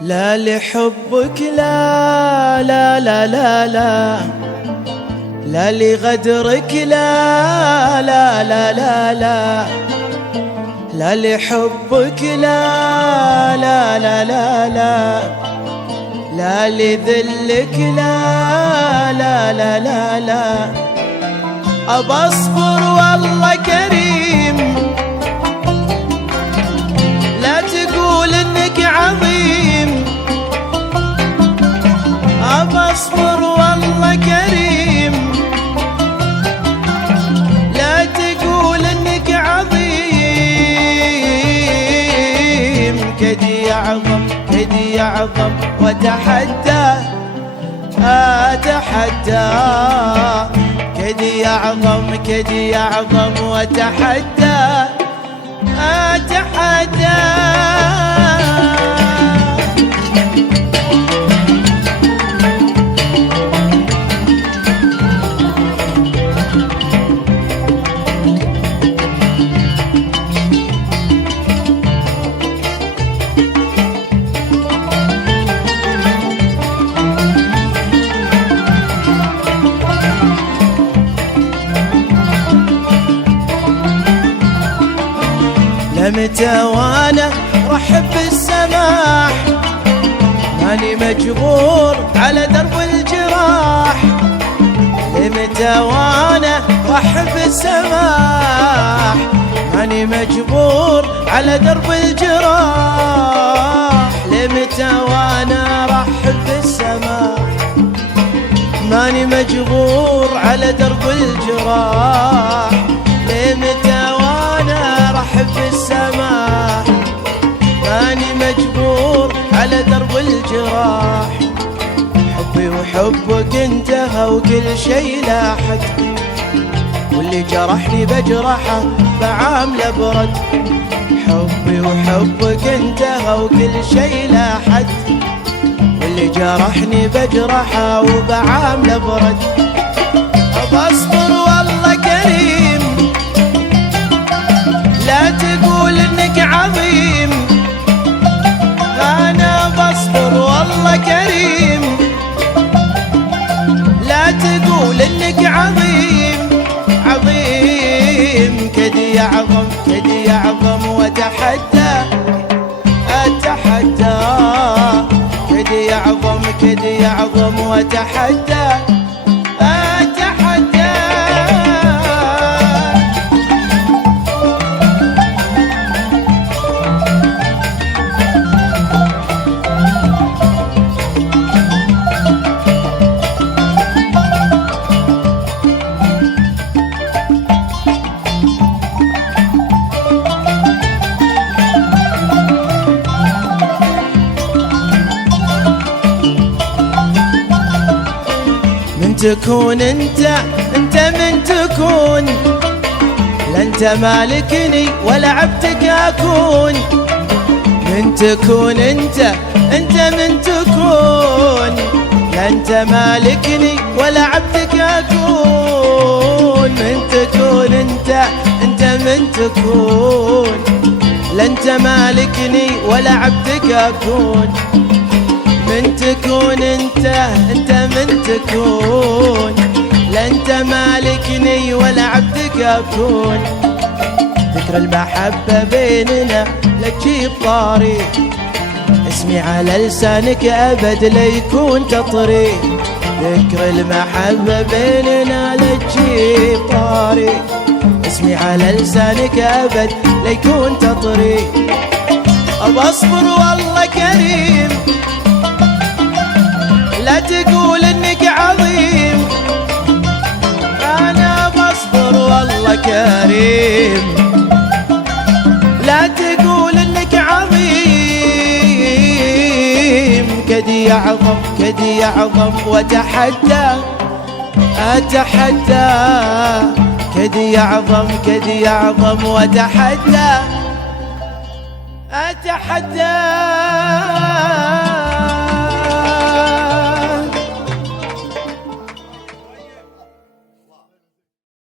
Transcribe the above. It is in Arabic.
لا لحبك لا لا لا لا لا، لا لغدرك لا لا لا لا لا، لا لحبك لا لا لا لا لا، لا لذلك لا لا لا لا لا. أبصبر والله كريم، لا تقول انك عظيم. أبصبر والله كريم، لا تقول انك عظيم. كدي يعظم كدي يعظم واتحدى أتحدى، كدي يعظم كدي يعظم واتحدى أتحدى. لمتى وانا رحب بالسماح، ماني مجبور على درب الجراح. لمتى وانا رحب بالسماح، ماني مجبور على درب الجراح. لمتى وانا رحب بالسماح، ماني مجبور على درب الجراح. لمتى وانا رحب بالسماح، ماني مجبور على درب الجراح. حبي وحبك انتهى وكل شي لاحت، واللي جرحني بجرحه بعامله برد. حبي وحبك انتهى وكل شي لاحت، واللي جرحني بجرحه وبعامله برد. أبصبر والله كريم، لا تقول انك عظيم. انا بصبر والله كريم، لا تقول انك عظيم عظيم. كدي يعظم كدي يعظم واتحدى أتحدى، كدي يعظم كدي يعظم واتحدى أتحدى. تكون انت من تكون، لا انت مالكني ولا عبدك اكون. من تكون انت من تكون، لا انت مالكني ولا عبدك اكون. من تكون انت من تكون، لا انت مالكني ولا عبدك اكون. من تكون انت من تكون، لا انت مالكني ولا عبدك اكون. ذكر المحبة بيننا لا تجيب طاري، اسمي على لسانك ابد لا يكون تطري. ذكر المحبة بيننا لا تجيب طاري، اسمي على لسانك ابد لا يكون تطري. أبصبر والله كريم، لا تقول انك عظيم. انا بصبر والله كريم، لا تقول انك عظيم. كدي يعظم كدي يعظم واتحدى أتحدى، كدي يعظم كدي يعظم واتحدى أتحدى.